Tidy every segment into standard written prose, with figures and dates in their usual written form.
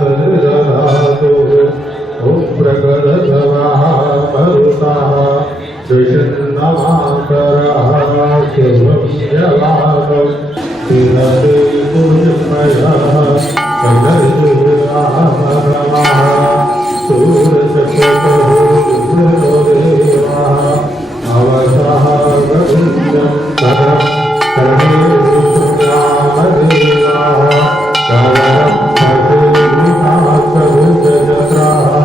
दधातु ओम प्रकटतवः मरुतः कृष्णमातरः शुभं जलातं तिरते पूर्णमयः कनैरामरमः सूरचक्रधूर्देवः अवसः वरुण्यं तरं तमेरुपुण्यामदेवाः कवरं भजेविनाशभुजजत्राः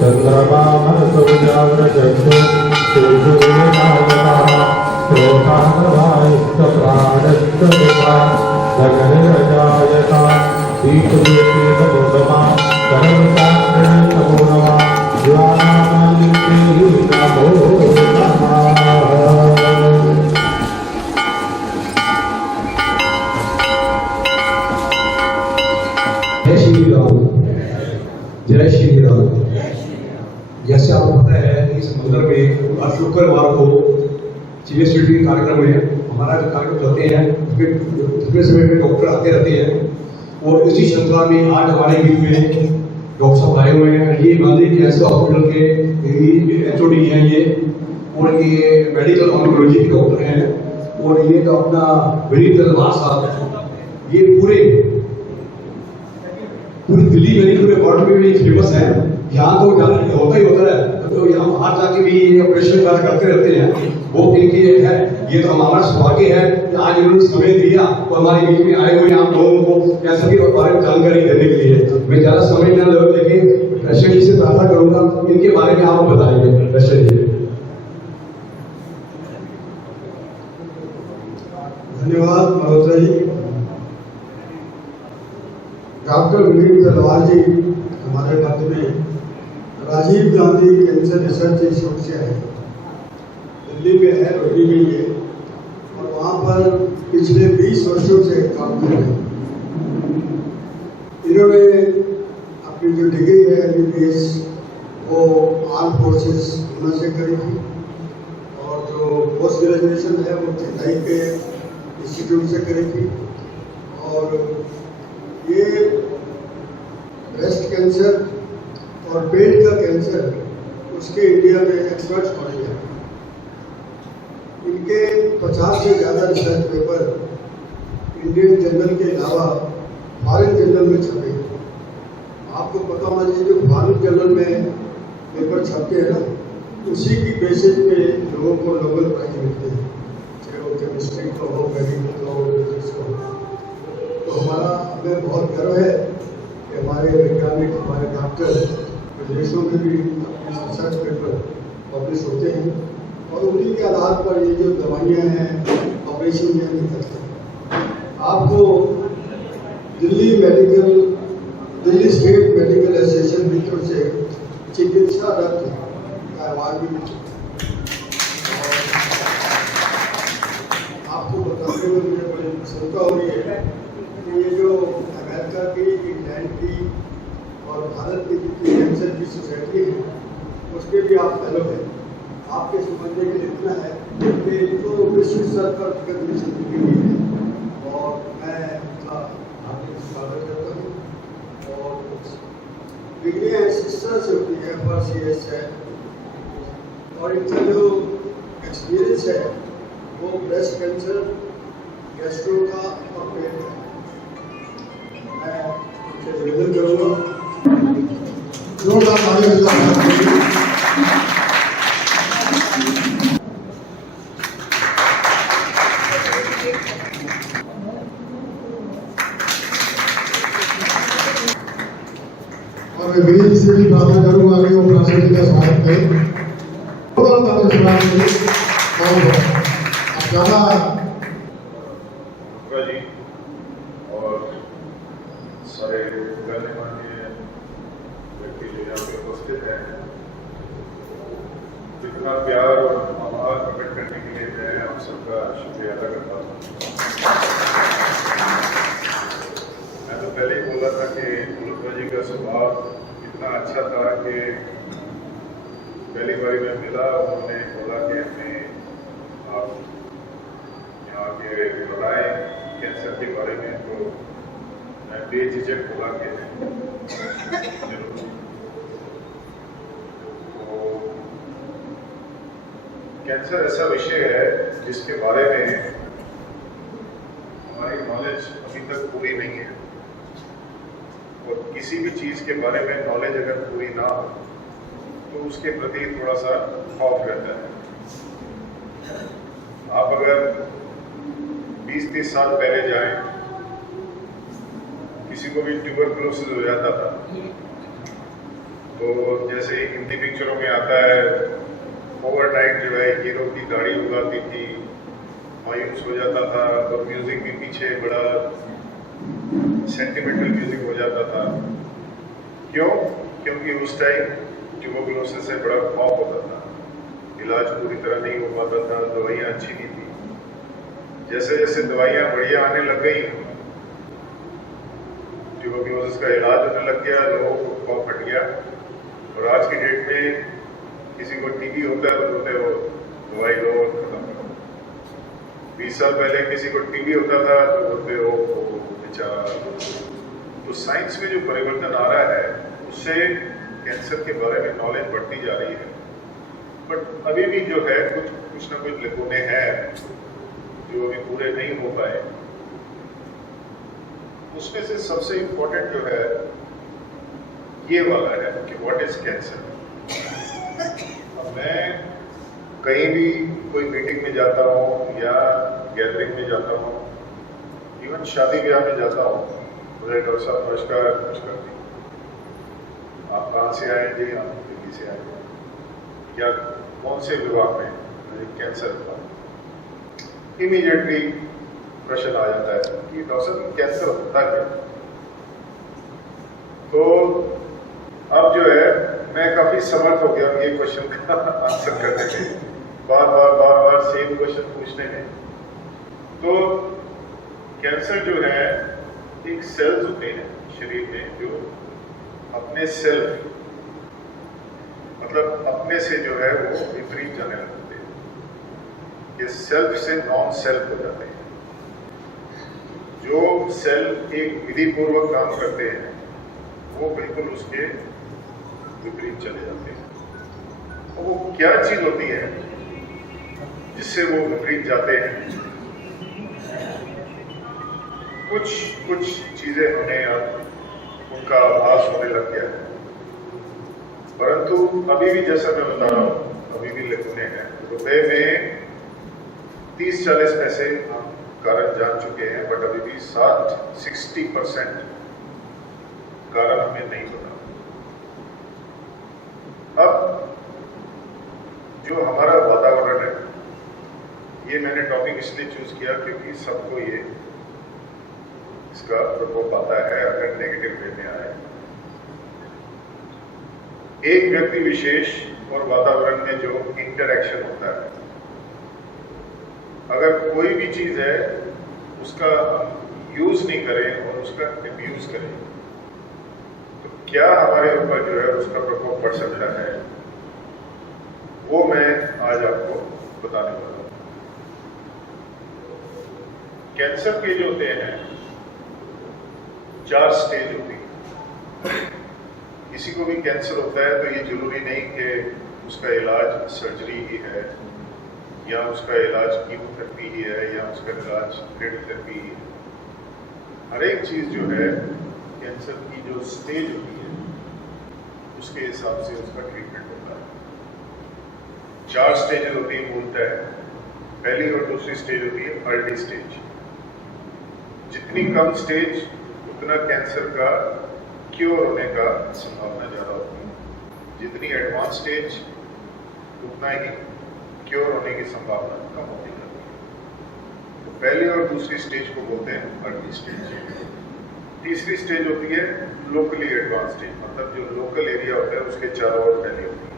चन्द्रमामसौजाग्रचक्षु सूर्योनावताः श्रोतानवायुस्तप्राणस्तमुखा गगनरजायता दीपदीपमुदमा करमसाक्षिणमो ज्वालामालिके नमो नमः। जय श्री राम, जय श्री राम। जैसे आपको पता है इस मंदिर में हर शुक्रवार को सीरियसली कार्यक्रम में हमारा जो कार्यक्रम चलते हैं उसमें समय में डॉक्टर आते रहते हैं और इसी श्रृंखला में आज हमारे बीच में डॉक्टर साहब आए हुए हैं। ये गांधी कैंसर हॉस्पिटल के HOD हैं ये, और ये मेडिकल ऑन्कोलॉजी के डॉक्टर हैं, और ये तो अपना विनीत दलवार साहब, ये पूरे दिल्ली में पूरे वर्ल्ड में भी फेमस है। यहाँ तो होता ही होता है, तो यहाँ बाहर जाके भी ऑपरेशन करते रहते हैं। वो इनकी है, ये तो हमारा सौभाग्य है कि आज इन्होंने समय दिया तो हमारे बीच में आए हुए आप लोगों को कैसे भी बारे में जानकारी देने के लिए। मैं ज्यादा समय न लेके प्रेसिडेंट जी से प्रार्थना करूंगा, इनके बारे में आप बताएंगे। प्रेसिडेंट जी, धन्यवाद महोदय जी। डॉक्टर विनीत दलवार जी हमारे मध्य में Rajiv Gandhi cancer research institute से है, दिल्ली में है, रोहिणी में है, और वहाँ पर पिछले 20 वर्षों से काम कर रहे हैं। इन्होंने अपनी जो डिग्री है MBBS वो आर्म फोर्सेस पुणे से करी थी, और जो पोस्ट ग्रेजुएशन है वो चेन्नई के इंस्टीट्यूट से करी थी। और ये ब्रेस्ट कैंसर और पेट का कैंसर उसके इंडिया में एक्सपर्ट्स बने हैं। इनके 50 से ज़्यादा रिसर्च पेपर इंडियन जर्नल के अलावा फॉरेन जर्नल में छपे। आपको पता होना चाहिए जो फॉरेन जर्नल में पेपर छपते हैं ना, उसी की बेसिस पे लोगों को नोबेल प्राइज मिलते हैं, चाहे वो केमिस्ट्री का हो, मेडिकल का हो, फिजिक्स का हो। तो हमारा हमें बहुत गर्व है कि हमारे वैज्ञानिक, हमारे डॉक्टर विदेशों में भी अपने रिसर्च पेपर पब्लिश होते हैं, और उन्हीं के आधार पर ये जो दवाइयाँ हैं ऑपरेशन में नहीं करते। आपको दिल्ली स्टेट मेडिकल एसोसिएशन की तरफ से चिकित्सा रत्न का अवार्ड भी मिल चुका है। आपको बताते हुए मुझे बड़ी प्रसन्नता हो रही है कि ये जो अमेरिका की, इंग्लैंड की और भारत की जितनी कैंसर की सोसाइटी है उसके भी आप फेलो हैं। आपके समझने के लिए इतना है कि इनको विश्व स्तर पर रिकॉग्निशन दी गई है, और मैं उनका हार्दिक स्वागत करता हूँ। और डिग्रियाँ इस तरह से होती है, FRCS है, और इनका जो एक्सपीरियंस है वो ब्रेस्ट कैंसर, गैस्ट्रो का और पेट का। मैं उनसे निवेदन करूँगा और मैं विनीत से भी प्रार्थना करूँगा कि वो प्रेसिडेंट का स्वागत करें। बहुत ज़्यादा जी और सारे गणमान्य व्यक्ति जो यहाँ पे उपस्थित हैं, जितना प्यार और आभार प्रकट करने के लिए मैं आप सबका शुक्रिया अदा करता हूँ। मैं तो पहले ही बोला था कि मुल्का जी का स्वभाव इतना अच्छा था कि पहली बारी में मिला, उन्होंने बोला कि हमें आप यहाँ के बताएं कैंसर के बारे में। तो मैं बेझिझक बोला के तो कैंसर ऐसा विषय है जिसके बारे में हमारी नॉलेज अभी तक पूरी नहीं है, और किसी भी चीज के बारे में नॉलेज अगर पूरी ना हो तो उसके प्रति थोड़ा सा खौफ रहता है। आप अगर 20-30 साल पहले जाएं, किसी को भी ट्यूबरकुलोसिस हो जाता था तो जैसे हिंदी पिक्चरों में आता है, ओवरनाइट जो है हीरो की दाढ़ी उगाती थी, मायूस हो जाता था, और म्यूजिक भी पीछे बड़ा सेंटिमेंटल म्यूजिक हो जाता था। क्यों? क्योंकि उस टाइम ट्यूबरकुलोसिस से बड़ा खौफ होता था, इलाज पूरी तरह नहीं हो पाता था, दवाइयाँ अच्छी नहीं थी। जैसे जैसे दवाइयाँ बढ़िया आने लग गई, ट्यूबरकुलोसिस का इलाज होने लग गया, लोगों को खौफ हट गया। और आज की डेट में किसी को टीबी होता है तो बोलते हो दवाई लो और खत्म करो। 20 साल पहले किसी को टीबी होता था तो बोलते हो बेचारा। तो साइंस में जो परिवर्तन आ रहा है उससे कैंसर के बारे में नॉलेज बढ़ती जा रही है, बट अभी भी जो है कुछ ना कुछ लकूने हैं जो अभी पूरे नहीं हो पाए। उसमें से सबसे इम्पोर्टेंट जो है ये वाला है कि व्हाट इज कैंसर। अब मैं कहीं भी कोई मीटिंग में जाता हूँ या गैदरिंग में जाता हूँ, इवन शादी ब्याह में जाता हूँ, मुझे डॉक्टर साहब नमस्कार नमस्कार जी, आप कहाँ से आए जी? हम दिल्ली से आए। या कौन से विभाग में? कैंसर विभाग। इमीडिएटली प्रश्न आ जाता है कि डॉक्टर साहब कैंसर होता क्या? तो अब जो है मैं काफी समर्थ हो गया ये क्वेश्चन का आंसर करने में, बार बार सेम क्वेश्चन पूछने में। तो कैंसर जो है एक सेल्स होते हैं शरीर में जो अपने सेल्फ मतलब अपने से जो है वो विपरीत जाने लगते हैं, ये सेल्फ से नॉन सेल्फ हो जाते हैं। जो सेल एक विधि पूर्वक काम करते हैं वो बिल्कुल उसके विपरीत चले जाते हैं। और वो क्या चीज होती है जिससे वो विपरीत जाते हैं? कुछ चीजें हमें अब उनका आभास होने लग गया है, परंतु अभी भी जैसा मैं बता रहा हूँ अभी भी लकूने हैं। रुपए में 30-40 पैसे हम कारण जान चुके हैं, बट अभी भी 60% कारण हमें नहीं पता। अब जो हमारा वातावरण है, ये मैंने टॉपिक इसलिए चूज किया क्योंकि सबको ये इसका प्रकोप आता है अगर नेगेटिव वे में आए। एक व्यक्ति विशेष और वातावरण में जो इंटरैक्शन होता है, अगर कोई भी चीज है उसका यूज नहीं करें और उसका अब्यूज करें तो क्या हमारे ऊपर जो है उसका प्रकोप पड़ सकता है, वो मैं आज आपको बताने वाला हूं। कैंसर के जो होते हैं 4 स्टेज होती है। किसी को भी कैंसर होता है तो ये जरूरी नहीं कि उसका इलाज सर्जरी ही है या उसका इलाज कीमोथेरेपी ही है या उसका इलाज रेडियोथेरेपी ही है। हर एक चीज जो है कैंसर की जो स्टेज होती है उसके हिसाब से उसका ट्रीटमेंट होता है। 4 स्टेजेस होती है मूलतः। पहली और दूसरी स्टेज होती है अर्ली स्टेज। जितनी कम स्टेज उतना कैंसर का क्योर होने का संभावना ज्यादा होती है, जितनी एडवांस स्टेज उतना ही क्योर होने की संभावना कम होती है। तो पहली और दूसरी स्टेज को बोलते हैं अर्ली स्टेज। तीसरी स्टेज होती है लोकली एडवांस स्टेज, मतलब जो लोकल एरिया होता है उसके चारों ओर फैली होती है।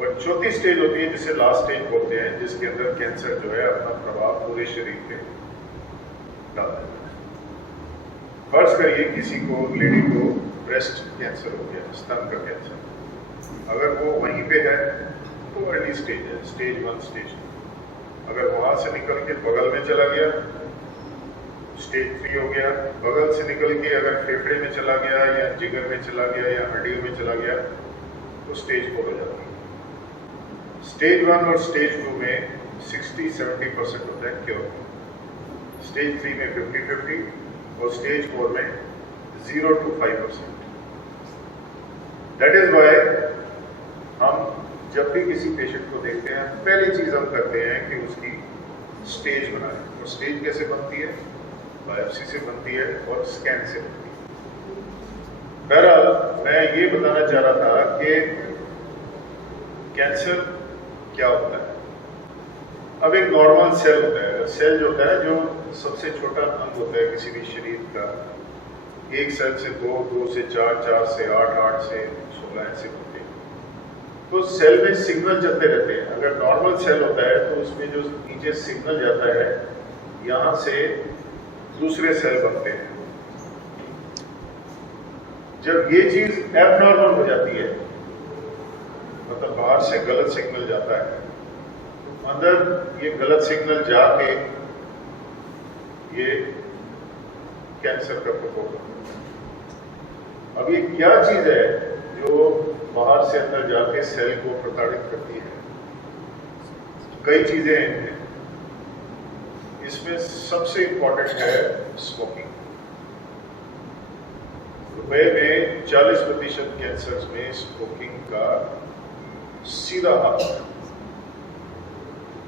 और चौथी स्टेज होती है जिसे लास्ट स्टेज बोलते हैं, जिसके अंदर कैंसर जो है अपना प्रभाव पूरे शरीर पे डालता है। फर्ज करिए किसी को, लेडी को ब्रेस्ट कैंसर हो गया, स्तन का कैंसर, अगर वो वहीं पे है तो अर्ली स्टेज है, स्टेज 1 स्टेज 2। अगर वहां से निकल के बगल में चला गया स्टेज 3 हो गया। बगल से निकल के अगर फेफड़े में चला गया या जिगर में चला गया या हड्डियों में चला गया तो स्टेज 4 हो जाती है। स्टेज 1 और स्टेज 2 में 60-70% होता है क्योर, स्टेज 3 में 50-50 और स्टेज 4 में 0 to 5%। दैट इज वाई हम जब भी किसी पेशेंट को देखते हैं पहली चीज हम करते हैं कि उसकी स्टेज बनाएं। और स्टेज कैसे बनती है? बायोप्सी से बनती है और स्कैन से बनती है। बहरहाल मैं ये बताना चाह रहा था कि कैंसर क्या होता है। अब एक नॉर्मल सेल होता है, सेल जो होता है जो सबसे छोटा अंग होता है किसी भी शरीर का, एक सेल से 2, 2 से 4, 4 से 8, 8 से 16 ऐसे होते हैं। तो सेल में सिग्नल चलते रहते हैं। अगर नॉर्मल सेल होता है तो उसमें जो नीचे सिग्नल जाता है यहाँ से दूसरे सेल बनते हैं। जब ये चीज एबनॉर्मल हो जाती है, मतलब बाहर से गलत सिग्नल जाता है, तो अंदर ये गलत सिग्नल जाके ये कैंसर का प्रकोप होता है। अब ये क्या चीज है जो बाहर से अंदर जाके सेल को प्रताड़ित करती है? कई चीजें हैं। इसमें सबसे इंपॉर्टेंट है स्मोकिंग। रुपए में 40% कैंसर में स्मोकिंग का सीधा हाथ है।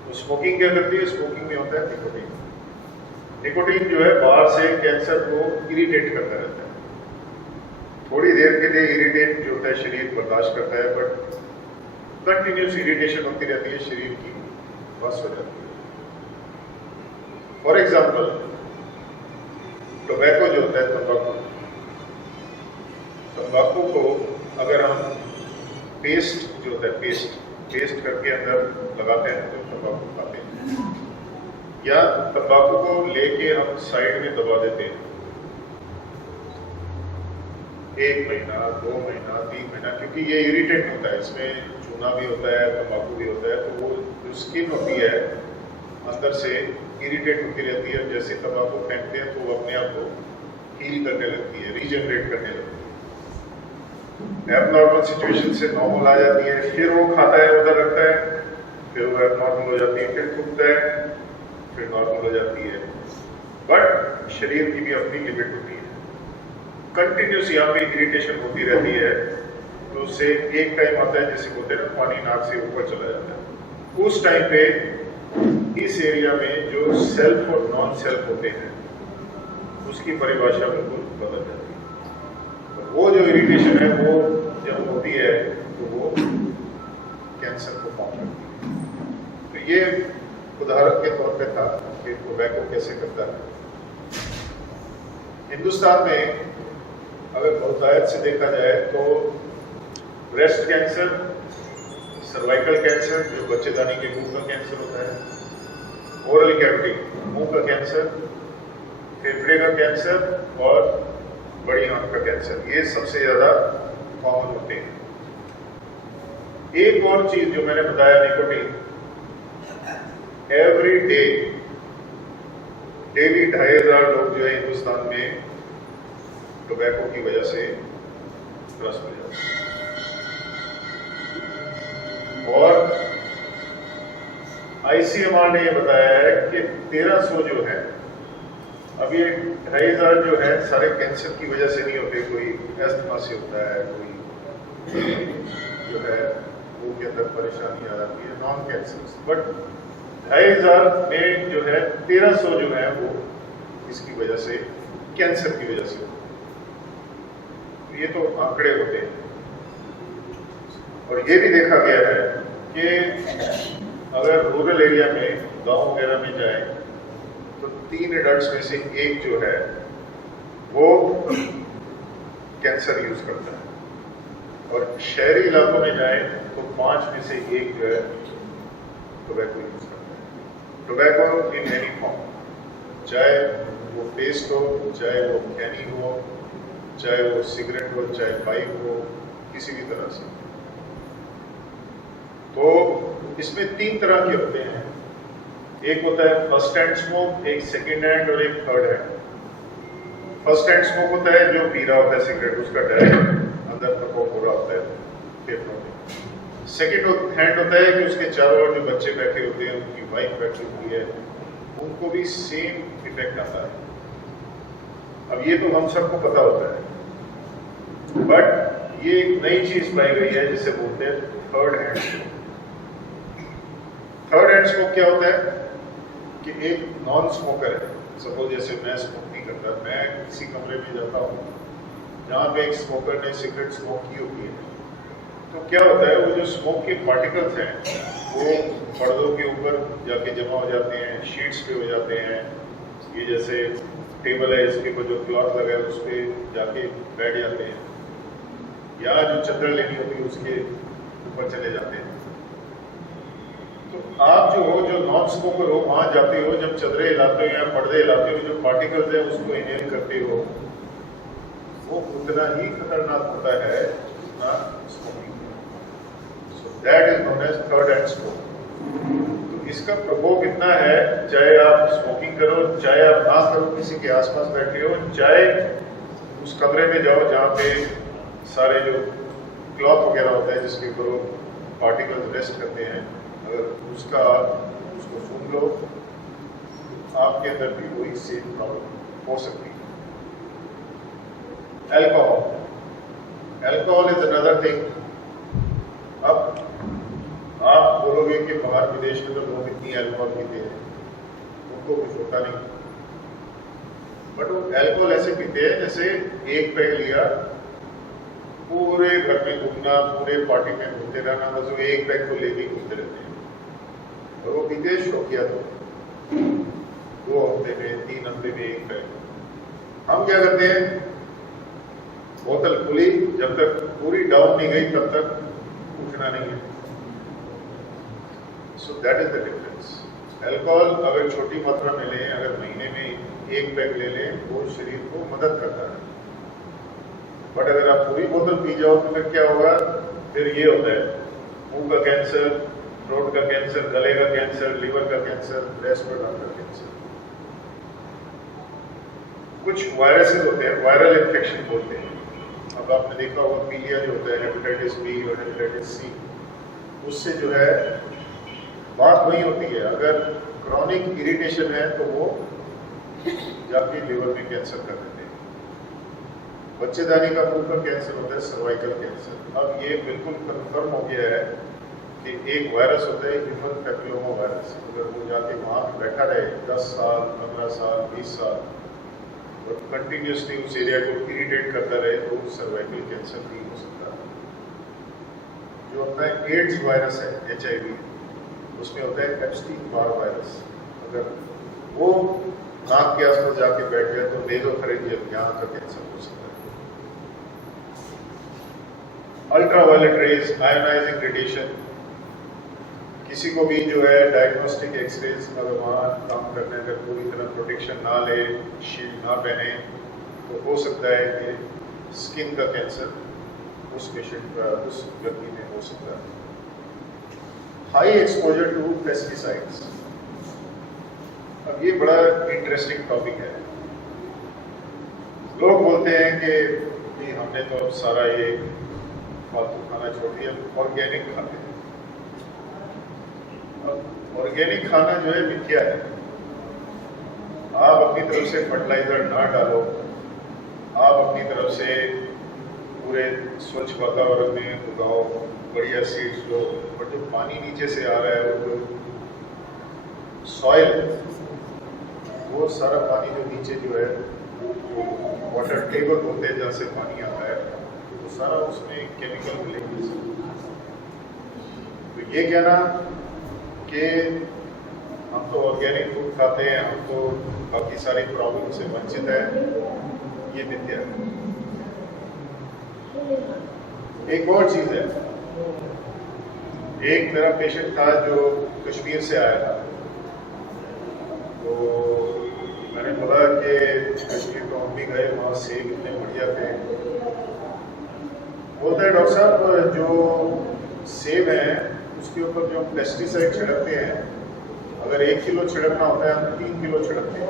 तो स्मोकिंग क्या करती है? स्मोकिंग में होता है निकोटीन। निकोटीन जो है बाहर से कैंसर को इरिटेट करता रहता है। थोड़ी देर के लिए इरिटेट जो होता है शरीर बर्दाश्त करता है, बट कंटिन्यूस इरिटेशन होती रहती है, शरीर की बस हो जाती है। फॉर एग्जाम्पल टोबैको जो होता है, तंबाकू को अगर हम पेस्ट जो होता है पेस्ट करके अंदर लगाते हैं तो तंबाकू खाते हैं, या तंबाकू को लेके हम साइड में दबा देते हैं 1 महीना, 2 महीना, 3 महीना, क्योंकि ये इरिटेट होता है, इसमें चूना भी होता है, तंबाकू भी होता है, तो वो जो स्किन होती है अंदर से इरिटेट होती रहती है। जैसे तंबाकू फेंकते हैं तो वो अपने आप को हील करने लगती है, रीजनरेट करने लगती है। एबनॉर्मल सिचुएशन से नॉर्मल आ जाती है, फिर वो खाता है, उधर रखता है, फिर वो एबनॉर्मल हो जाती है, फिर थूकता है, फिर नॉर्मल हो जाती है। बट शरीर की भी अपनी लिमिट होती है। कंटिन्यूस यहाँ पे इरिटेशन होती रहती है, तो उससे एक टाइम आता है जैसे बोलते हैं ना, पानी नाक से ऊपर चला जाता है। उस टाइम पे इस एरिया में जो सेल्फ और नॉन सेल्फ होते हैं उसकी परिभाषा बिल्कुल बदल जाती है। तो वो जो इरिटेशन है वो जब होती है तो वो कैंसर को फॉर्म करती है। तो ये उदाहरण के तौर पे था कि टोबैको कैसे करता है। हिंदुस्तान में अगर बहुतायत से देखा जाए तो ब्रेस्ट कैंसर, सर्वाइकल कैंसर जो बच्चेदानी के मुंह का कैंसर होता है, ओरल कैविटी मुंह का कैंसर, फेफड़े का कैंसर और बड़ी आंत का कैंसर, ये सबसे ज्यादा कॉमन होते हैं। एक और चीज जो मैंने बताया, निकोटीन, एवरी डे डेली 2500 लोग जो है हिंदुस्तान में टोबैको की वजह से ग्रस्त हो जाते हैं। और ICMR ने यह बताया है कि 1300 जो है, अब ये 2500 जो है सारे कैंसर की वजह से नहीं होते, कोई एस्थमा से होता है, कोई जो है मुंह के अंदर परेशानी आ जाती है, नॉन कैंसर। बट 2500 में जो है 1300 जो है वो इसकी वजह से, कैंसर की वजह से होता है। ये तो आंकड़े होते हैं। और ये भी देखा गया है कि अगर रूरल एरिया में, गांव वगैरह में जाए तो 3 एडल्ट्स में से 1 जो है वो कैंसर यूज करता है, और शहरी इलाकों में जाए तो 5 में से 1 जो है टोबैको यूज करता है। टोबैको इन एनी फॉर्म, चाहे वो पेस्ट हो, चाहे वो कैनी हो, चाहे वो सिगरेट हो, चाहे पाइप हो, किसी भी तरह से। तो इसमें 3 तरह के होते हैं। एक होता है फर्स्ट हैंड स्मोक, एक सेकेंड हैंड और एक third hand. First hand smoke होता है जो पी रहा होता है सिगरेट, उसका डायरेक्ट अंदर प्रकोप हो रहा होता है फेफड़ों में। सेकेंड हैंड होता है कि उसके चारों ओर जो बच्चे बैठे होते हैं, उनकी वाइफ बैठी होती है, उनको भी सेम इफेक्ट आता है। अब ये तो हम सबको पता होता है, बट ये एक नई चीज पाई गई है जिसे बोलते हैं third hand smoke. Third hand smoke क्या होता है कि एक नॉन स्मोकर है, सपोज जैसे मैं स्मोक नहीं करता, मैं किसी कमरे में जाता हूँ जहाँ पे एक स्मोकर ने सिगरेट स्मोक की होती है, तो क्या होता है वो जो स्मोक के पार्टिकल्स हैं वो पर्दों के ऊपर जाके जमा हो जाते हैं, शीट्स पे हो जाते हैं। ये जैसे टेबल है, इसके ऊपर जो क्लॉथ लगा है उस पर जाके बैठ जाते हैं, या जो चादर लेनी होती है उसके ऊपर चले जाते हैं। तो आप जो हो, जो नॉन स्मोकर हो, वहां जाते हो, जब चादरें हिलाते हो या पर्दे हिलाते हो, जो पार्टिकल्स है उसको इनहेल करते हो, वो उतना ही खतरनाक होता है जितना smoking. So that is known as third hand smoke. तो इसका प्रकोप इतना है, चाहे आप स्मोकिंग करो, चाहे आप ना करो, किसी के आसपास बैठे हो, चाहे उस कमरे में जाओ जहाँ पे सारे जो क्लॉथ वगैरह होता है जिसके ऊपर वो पार्टिकल्स रेस्ट करते हैं, अगर उसको सूंघ लो, आपके अंदर भी वही सेम प्रॉब्लम हो सकती है। Alcohol is another thing. अब आप बोलोगे कि बाहर विदेश में तो लोग इतनी अल्कोहल पीते हैं, उनको कुछ होता नहीं, बट वो अल्कोहल ऐसे पीते हैं जैसे एक पैक लिया, पूरे घर में घूमना, पूरे पार्टी में घूमते रहना, बस वो एक पैक को लेके घूमते रहते हैं। और वो पीते शौकिया तो 2 हफ्ते में, 3 हफ्ते में एक पैक। हम क्या करते हैं, बोतल खुली, जब तक पूरी डाउन नहीं गई तब तक उठना नहीं है। सो that is the difference. Alcohol अगर छोटी मात्रा में लें, अगर महीने में एक पैक ले लें, वो शरीर को मदद करता है, बट अगर आप पूरी बोतल पी जाओ तो फिर क्या होगा, फिर ये होता है मुंह का कैंसर, थ्रोट का कैंसर, गले का कैंसर, लिवर का कैंसर, ब्रेस्ट का कैंसर। कुछ वायरसेस होते हैं, वायरल इन्फेक्शन बोलते हैं। अब आपने देखा होगा पीलिया जो होता है, हेपेटाइटिस बी और हेपेटाइटिस सी, उससे जो है बात वही होती है, अगर क्रॉनिक इरिटेशन है तो वो जाके लिवर में कैंसर कर देते हैं। बच्चेदानी का मुंह का कैंसर होता है सर्वाइकल कैंसर। अब ये बिल्कुल कन्फर्म हो गया है कि एक वायरस होता है ह्यूमन पैपिलोमा वायरस, अगर वो जाके वहाँ पे बैठा रहे 10 साल, 15 साल, 20 साल और कंटिन्यूसली उस एरिया को इरिटेट करता रहे तो सर्वाइकल कैंसर भी हो सकता है। जो अपना एड्स वायरस है, HIV, उसमें होता है एप्स्टीन बार वायरस, अगर वो नाक के आसपास जाके बैठ गया तो नेज़ोफेरेंजियल यहाँ का कैंसर हो सकता है। अल्ट्रावायलेट रेज, आयोनाइजिंग रेडिएशन, किसी को भी जो है डायग्नोस्टिक एक्सरेज अगर वहाँ काम करने का पूरी तरह प्रोटेक्शन ना ले, शील्ड ना पहने, तो हो सकता है कि स्किन का कैंसर उस पेशेंट का, उस व्यक्ति में हो सकता है। हाई एक्सपोजर टू पेस्टिसाइड्स, अब ये बड़ा इंटरेस्टिंग टॉपिक है। लोग बोलते हैं कि हमने तो सारा ये फालतू खाना छोड़ दिया, ऑर्गेनिक खाते हैं। अब ऑर्गेनिक खाना जो है मिथ्या है। आप अपनी तरफ से फर्टिलाइजर ना डालो, आप अपनी तरफ से पूरे स्वच्छ वातावरण में उगाओ, बढ़िया सीड्स लो, और जो पानी नीचे से आ रहा है वो सॉइल, वो सारा पानी जो नीचे जो है वाटर टेबल होते हैं जहाँ से पानी आता है, तो सारा उसमें केमिकल मिलेंगे। तो ये कहना कि हम तो ऑर्गेनिक फूड खाते हैं, हम तो बाकी सारी प्रॉब्लम से वंचित है, ये मिथ्या है। एक और चीज है, एक मेरा पेशेंट था जो कश्मीर से आया था, तो मैंने बोला कि कश्मीर तो हम भी गए, वहाँ सेब इतने बढ़िया थे। बोलता है डॉक्टर साहब जो सेब है उसके ऊपर जो पेस्टिसाइड छिड़कते हैं, अगर 1 किलो छिड़कना होता है तो 3 किलो छिड़कते हैं,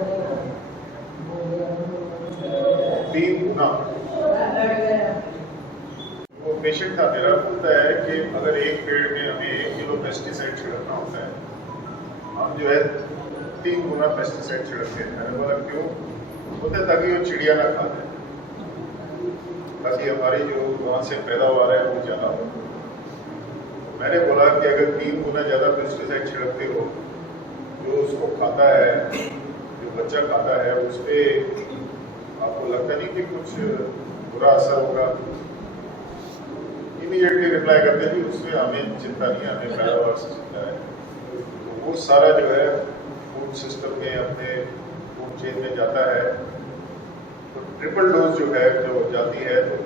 3 गुना। वो पेशेंट था मेरा, बोलता है कि अगर एक पेड़ में हमें 1 किलो पेस्टिसाइड छिड़कना होता है, हम जो है 3 गुना पेस्टिसाइड छिड़कते हैं। मैंने बोला क्यों? बोलते ताकि वो चिड़िया ना खा जाए, ताकि हमारी जो वहाँ से पैदावार है वो ज़्यादा हो। मैंने बोला कि अगर 3 गुना ज़्यादा पेस्टिसाइड छिड़कते हो, जो उसको खाता है, जो बच्चा खाता है, उस पर आपको लगता नहीं कि कुछ बुरा असर होगा? इमीडिएटली रिप्लाई करते थे उससे हमें चिंता नहीं है, हमें पैदावार से चिंता है। तो वो सारा जो है फूड सिस्टम में, अपने फूड चेन में जाता है। तो ट्रिपल डोज जो है जो जाती है तो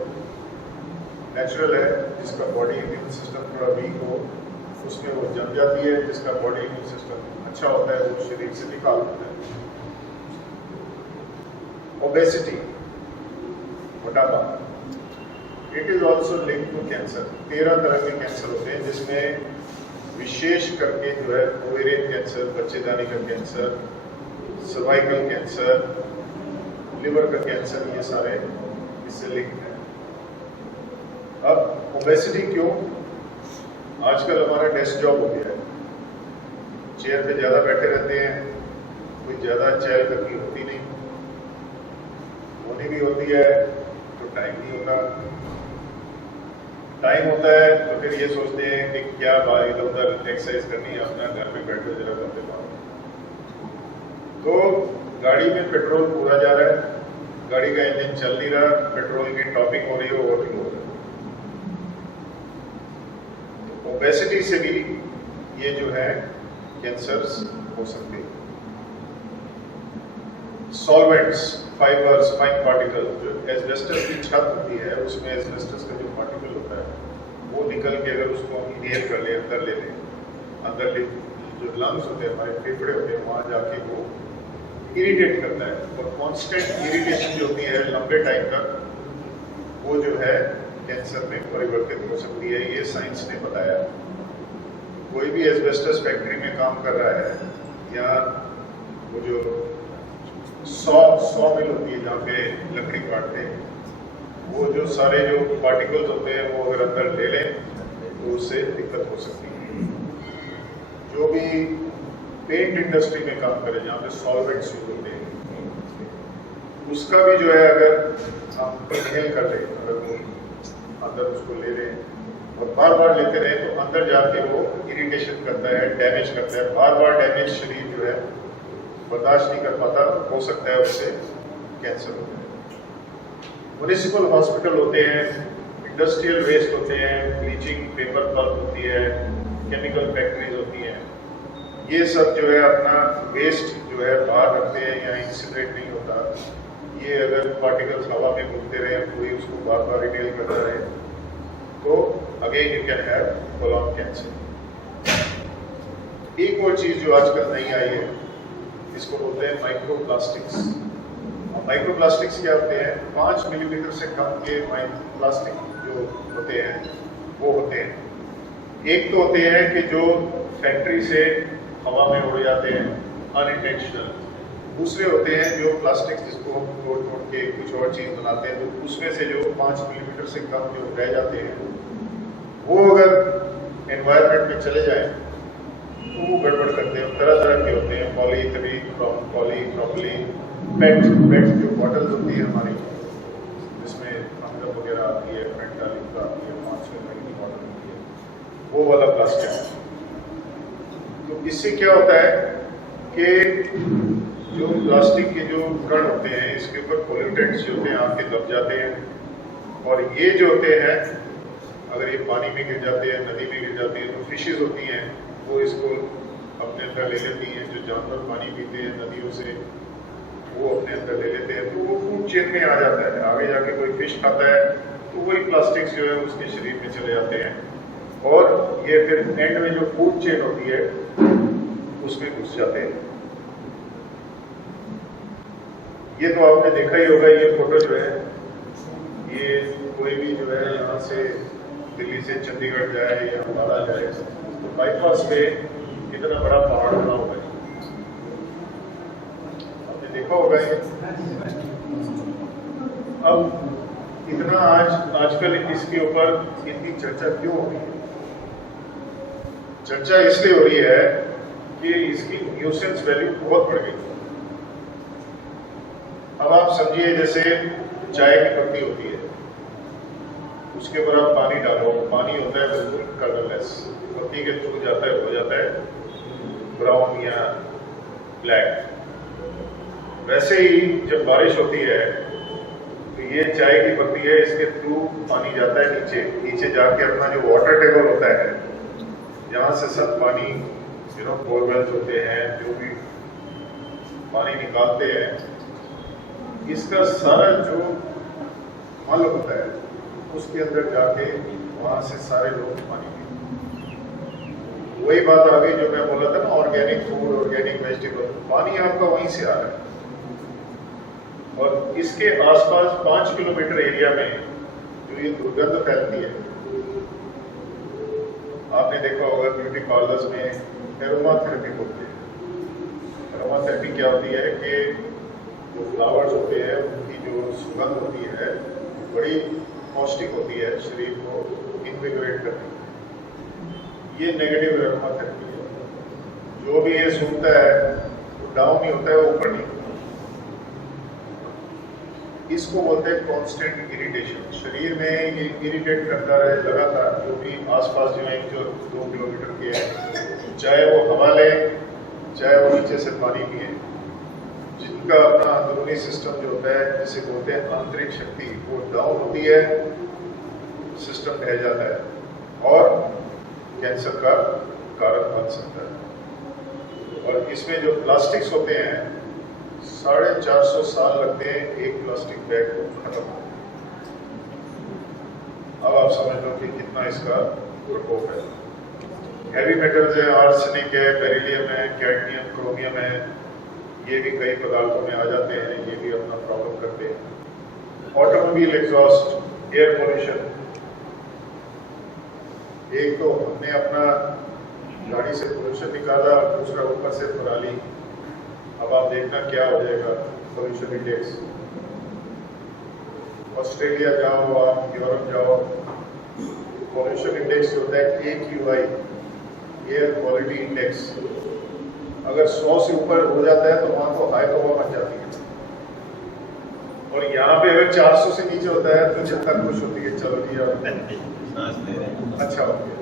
नेचुरल है, जिसका बॉडी इम्यून सिस्टम थोड़ा वीक हो उसमें वो जम जाती है, जिसका बॉडी इम्यून सिस्टम अच्छा होता है वो शरीर से निकाल देता है। ओबेसिटी, मोटापा, it is also link to cancer. 13 तरह के कैंसर होते हैं, जिसमें विशेष करके जो है ओवेरियन कैंसर, बच्चेदानी का कैंसर, सर्वाइकल कैंसर, लिवर का कैंसर, ये सारे इससे लिंक है। अब ओबेसिटी क्यों? आजकल हमारा डेस्क जॉब हो गया है, चेयर पे ज़्यादा बैठे रहते हैं, कोई ज़्यादा चहलकदमी होती नहीं, होनी भी होती है तो टाइम नहीं होता। टाइम होता है तो फिर ये सोचते हैं कि क्या बाहर इधर उधर एक्सरसाइज करनी है, अपना घर में बैठे जरा करते पाओ। तो गाड़ी में पेट्रोल पूरा जा रहा है, गाड़ी का इंजन चल नहीं रहा, पेट्रोल की टॉपिंग हो रही है, ओवरफ्लो हो रहा है। तो ओबेसिटी से भी ये जो है कैंसर्स हो सकते हैं। सॉल्वेंट्स, फाइबर्स, फाइन पार्टिकल, जो एस्बेस्टस की छत होती है उसमें एस्बेस्टस का जो पार्टिकल होता है वो निकल के अगर उसको हम इनहेल कर ले, अंदर ले लें, अंदर ले, जो लंग्स होते हैं, हमारे फेफड़े होते हैं, वहाँ जाके वो इरिटेट करता है। और कॉन्स्टेंट इरिटेशन जो होती है लंबे टाइम तक, वो जो है कैंसर में परिवर्तित हो सकती है। ये साइंस ने बताया। कोई भी एस्बेस्टस फैक्ट्री में काम कर रहा है, या वो जो सॉ मिल होती है जहाँ पे लकड़ी काटते हैं, वो जो सारे जो पार्टिकल्स होते हैं वो अगर अंदर ले लें तो उससे दिक्कत हो सकती है। जो भी पेंट इंडस्ट्री में काम करे, जहाँ पे सॉल्वेंट्स यूज होते हैं, उसका भी जो है अगर हम इनहेल कर लें, अगर वो अंदर उसको ले लें और बार बार लेते रहे तो अंदर जाके वो इरिटेशन करता है, डैमेज करता है। बार बार डैमेज शरीर जो है बर्दाश्त नहीं कर पाता, हो सकता है उससे कैंसर हो जाए। म्युनिसिपल हॉस्पिटल होते हैं, इंडस्ट्रियल वेस्ट होते हैं, ब्लीचिंग पेपर पल्प होती है, केमिकल फैक्ट्रीज होती हैं, ये सब जो है अपना वेस्ट जो है बाहर रखते हैं या इंसिनरेट नहीं होता। ये अगर पार्टिकल्स हवा में घूमते रहे, कोई उसको बार बार इनहेल करता रहे, तो again you can have prolong cancer. एक और चीज जो आजकल नई आई है, इसको बोलते हैं माइक्रोप्लास्टिक्स। और माइक्रोप्लास्टिक्स क्या होते हैं? 5 मिलीमीटर से कम के प्लास्टिक जो होते हैं वो होते हैं। एक तो होते हैं कि जो फैक्ट्री से हवा में उड़ जाते हैं अनइंटेंशनल, दूसरे होते हैं जो प्लास्टिक जिसको हम तोड़ तोड़ के कुछ और चीज़ बनाते हैं, तो उसमें से जो 5 मिलीमीटर से कम जो रह जाते हैं, वो अगर एनवायरनमेंट में चले जाएं तो वो गड़बड़ करते हैं। तरह तरह के होते हैं, पॉलीथीलीन, पॉलीप्रोपिलीन, पेट जो बॉटल्स होती है हमारी, जिसमें थम्स अप वगैरह आती है, फेंटा लिखा आती है, 500 ml की बॉटल होती है, वो वाला प्लास्टिक। तो इससे क्या होता है कि जो प्लास्टिक के जो कण होते हैं, इसके ऊपर पोल्यूटेंट्स जो होते हैं आके दब जाते हैं, और ये जो होते हैं अगर ये पानी में गिर जाते हैं, नदी में गिर जाती है, तो फिशेज होती हैं वो इसको अपने अंदर ले लेती हैं। जो जानवर पानी पीते हैं नदियों से, वो अपने अंदर ले लेते हैं, तो वो फूड चेन में आ जाता है। आगे जाके कोई फिश खाता है तो वही प्लास्टिक्स जो है उसके शरीर में चले जाते हैं, और ये फिर एंड में जो फूड चेन होती है उसमें घुस जाते हैं। ये तो आपने देखा ही होगा, ये फोटो जो है, ये कोई भी जो है यहाँ से दिल्ली से चंडीगढ़ जाए या अम्बाला जाए, तो बाईपास पे कितना बड़ा पहाड़ बना हुआ है। देखा होगा ये। अब इतना आजकल इसके ऊपर इतनी चर्चा क्यों हो रही है? चर्चा इसलिए हो रही है कि इसकी न्यूसेंस वैल्यू बहुत बढ़ गई। अब आप समझिए जैसे चाय की पत्ती होती है, उसके ऊपर आप पानी डालो, पानी होता है बिल्कुल कलरलेस, पत्ती के थ्रू जाता है, हो जाता है ब्राउन या ब्लैक। वैसे ही जब बारिश होती है तो ये चाय की पत्ती है, इसके थ्रू पानी जाता है नीचे, नीचे जाके अपना जो वाटर टेबल होता है, जहाँ से सब पानी बोरवेल्स होते हैं, जो भी पानी निकालते हैं, इसका सारा जो मल होता है उसके अंदर जाके वहाँ से सारे लोग पानी पीते। वही बात आ गई जो मैं बोला था ना, ऑर्गेनिक फूड, ऑर्गेनिक वेजिटेबल, पानी आपका वहीं से आ रहा है। और इसके आसपास 5 किलोमीटर एरिया में जो ये दुर्गंध फैलती है, आपने देखा होगा ब्यूटी पार्लर्स में एरोमा थेरेपी होती है। एरोमा थेरेपी क्या होती है कि जो फ्लावर्स होते हैं उनकी जो सुगंध होती है बड़ी पौष्टिक होती है, शरीर को इन्विगोरेट करती है। ये नेगेटिव एरोमा थेरेपी है। जो भी ये सूंघता है वो डाउन नहीं होता है, वो ऊपर नहीं होता। इसको बोलते हैं कांस्टेंट इरिटेशन। शरीर में ये इरिटेट करता रहे लगातार, जो भी आसपास जो 1-2 किलोमीटर के है, चाहे वो हवा ले, चाहे वो नीचे से पानी पिए, जिनका अपना अंदरूनी सिस्टम जो होता है, जिसे बोलते हैं आंतरिक शक्ति, वो डाउन होती है, सिस्टम ढह जाता है और कैंसर का कारण बन सकता है। और इसमें जो प्लास्टिक्स होते हैं, 450 साल लगते हैं एक प्लास्टिक बैग को खत्म होने। अब आप समझ लो कि कितना इसका प्रकोप है। हैवी मेटल्स है, आर्सेनिक है, बेरिलियम है, कैडमियम, क्रोमियम है, ये भी कई पदार्थों में आ जाते हैं, ये भी अपना प्रॉब्लम करते हैं। ऑटोमोबाइल एग्जॉस्ट, एयर पोल्यूशन, एक तो हमने अपना गाड़ी से पोल्यूशन निकाला, दूसरा ऊपर से पराली। अब आप देखना क्या हो जाएगा पोल्यूशन इंडेक्स। ऑस्ट्रेलिया जाओ, आप यूरोप जाओ, पोल्यूशन इंडेक्स होता है AQI, एयर क्वालिटी इंडेक्स। अगर 100 से ऊपर हो जाता है तो वहां तो हाई हवा बन जाती है। और यहाँ पे अगर 400 से नीचे होता है तो जनता खुश होती है, चलो जी अब अच्छा हो गया।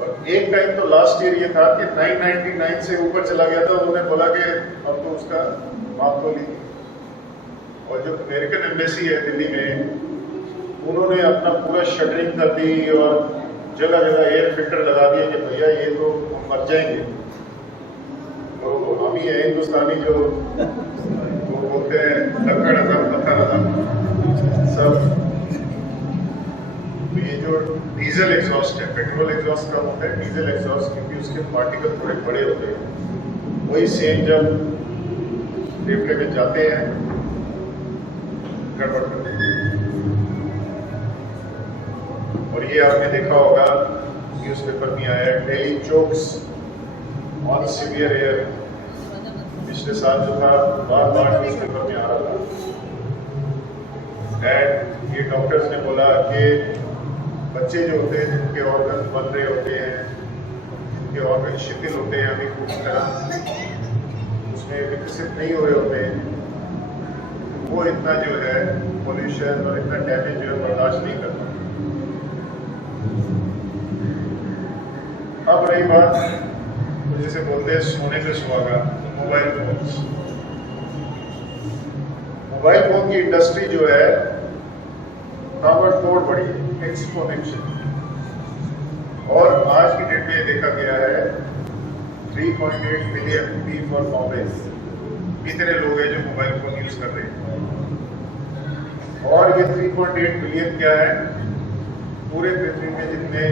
और एक टाइम तो लास्ट ईयर ये था कि 999 से ऊपर चला गया था, उन्होंने बोला कि अब तो उसका माप तो ली। और जो अमेरिकन एम्बेसी है दिल्ली में, उन्होंने अपना पूरा शटरिंग कर दी और जगह जगह एयर फिल्टर लगा दिए कि भैया ये तो मर जाएंगे। तो हम ही है हिंदुस्तानी जो वो बोलते हैं लकड़ अदम, पत्थर अदम सब। तो ये जो डीजल एग्जॉस्ट है, पेट्रोल एग्जॉस्ट कम होता है, डीजल एग्जॉस्ट क्योंकि उसके पार्टिकल थोड़े बड़े होते हैं, वही सेम जब फेफड़े में जाते हैं गड़बड़ करते हैं। और ये आपने देखा होगा न्यूज़पेपर में आया, daily chokes on severe air, पिछले साल जो था बार बार न्यूज़पेपर में आ रहा था। एंड ये डॉक्टर्स ने बोला कि बच्चे जो होते हैं जिनके ऑर्गन बन रहे होते हैं, जिनके ऑर्गन शिथिल होते हैं, अभी पूरी तरह उसमें विकसित नहीं हुए होते हैं, वो इतना जो है पोल्यूशन और इतना डैमेज जो है बर्दाश्त नहीं करता। अब रही बात तो जैसे बोलते हैं सोने पे सुहागा, मोबाइल फोन। मोबाइल फोन की इंडस्ट्री जो है ताबड़तोड़ बढ़ी है, एक्सपोनेंशियल। और आज की डेट में देखा गया है 3.8 मिलियन पी फॉर मोबाइल, इतने लोग हैं जो मोबाइल फोन यूज कर रहे हैं। और ये 3.8 मिलियन क्या है, पूरे पृथ्वी में जितने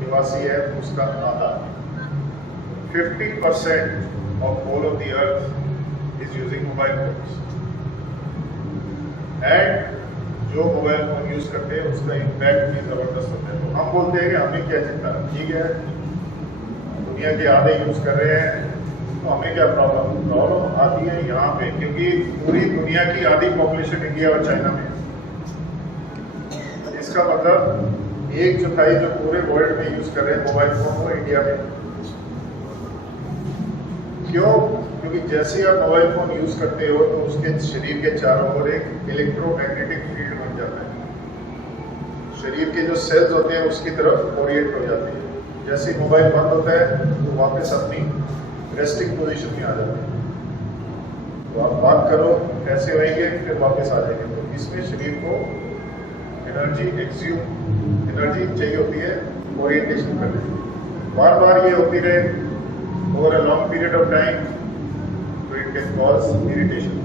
निवासी है उसका आधा। 50% of whole of the earth is using mobile phones. And जो मोबाइल फोन यूज करते हैं उसका इम्पैक्ट भी जबरदस्त होता है। तो हम बोलते हैं कि हमें क्या चिंता, ठीक है दुनिया के आधे यूज कर रहे हैं, तो हमें क्या प्रॉब्लम आती है यहाँ पे, क्योंकि पूरी दुनिया की आधी पॉपुलेशन इंडिया और चाइना में है। इसका मतलब 1/4 जो पूरे वर्ल्ड में यूज कर रहे हैं मोबाइल फोन वो इंडिया में। क्यों? क्योंकि जैसे ही आप मोबाइल फोन यूज करते हो तो उसके शरीर के चारों ओर एक इलेक्ट्रोमैग्नेटिक फील्ड बन जाता है, शरीर के जो सेल्स होते हैं उसकी तरफ ओरिएंट हो जाते हैं। जैसे ही मोबाइल बंद होता है तो वापस अपनी रेस्टिंग पोजीशन में आ जाते हैं। तो आप बात करो कैसे होंगे, फिर वापस आ जाएंगे। तो इसमें शरीर को एनर्जी चाहिए होती है ओरिएंटेशन करने की। बार बार ये होती रहे over a long period of time तो इट कैन कॉज इरिटेशन।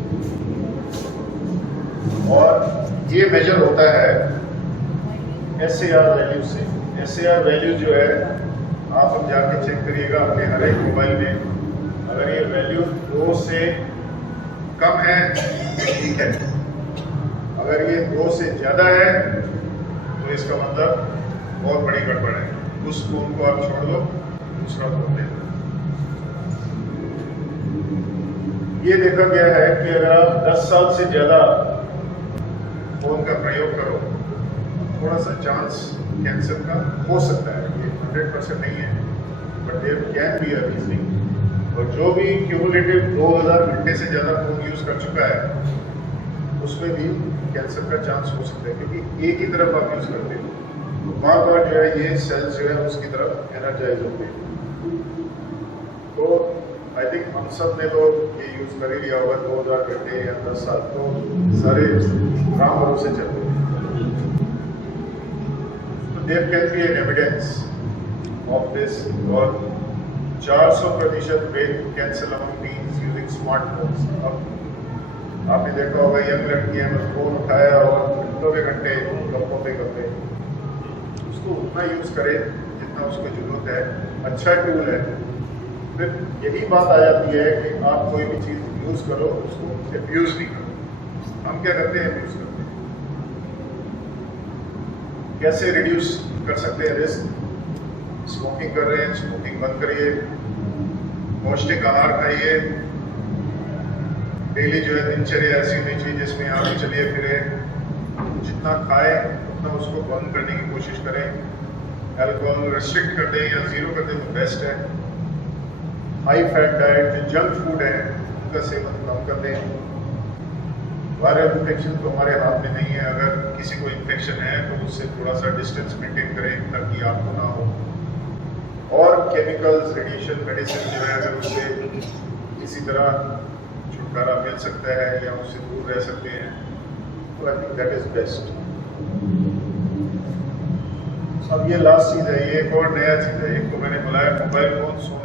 और ये मेजर होता है SAR वैल्यू से। SAR वैल्यू जो है आप अब जाके चेक करिएगा अपने हर एक मोबाइल में, अगर ये वैल्यू 2 से कम है तो ठीक है, अगर ये 2 से ज़्यादा है तो इसका मतलब बहुत बड़ी गड़बड़ है। उस फोन को आप छोड़ दो, दूसरा फोन ले लो। ये देखा गया है कि अगर आप 10 साल से ज़्यादा फोन का प्रयोग करो, थोड़ा सा चांस कैंसर का हो सकता है। ये 100% नहीं है, but there can be a reasoning. और जो भी क्यूमुलेटिव 2000 घंटे से ज़्यादा फोन यूज़ कर चुका है उसमें भी कैंसर का चांस हो सकता है, क्योंकि एक ही तरफ आप यूज़ करते हो तो बार बार जो है ये सेल्स जो है उसकी तरफ एनर्जाइज होते हैं। तो आई थिंक हम सब ने तो ये यूज़ कर ही लिया होगा 2000 घंटे या 10 साल, तो सारे राम भरोसे चलते हैं। There can be an evidence of this, और 400% brain cancer among teens using smartphones. अब आपने देखा होगा यंग लड़कियां बस फोन उठाया और घंटों के घंटे गप्पों पे गप्पे। उसको उतना यूज करें जितना उसको जरूरत है, अच्छा टूल है। फिर यही बात आ जाती है कि आप कोई भी चीज़ यूज करो उसको एब्यूज नहीं करो। हम क्या करते हैं? एब्यूज करते हैं। कैसे रिड्यूस कर सकते हैं रिस्क? स्मोकिंग कर रहे हैं, स्मोकिंग बंद करिए, पौष्टिक आहार खाइए, डेली जो है दिनचर्या ऐसी होनी चाहिए जिसमें आप चलिए फिरे, जितना खाए उतना उसको बंद करने की कोशिश करें। अल्कोहल रेस्ट्रिक्ट कर दें या जीरो कर दें तो बेस्ट है। हाई फैट डाइट, जो जंक फूड है उनका सेवन कम कर दें। वायरल इन्फेक्शन तो हमारे हाथ में नहीं है, अगर किसी को इन्फेक्शन है तो उससे थोड़ा सा डिस्टेंस मेंटेन करें ताकि आपको ना हो। और केमिकल्स, रेडिएशन, मेडिसिन जो है अगर उससे किसी तरह छुटकारा मिल सकता है या उससे दूर रह सकते हैं तो I think that is best. अब ये लास्ट चीज़ है, ये एक और नया चीज़ है। एक तो मैंने बुलाया मोबाइल फोन सोने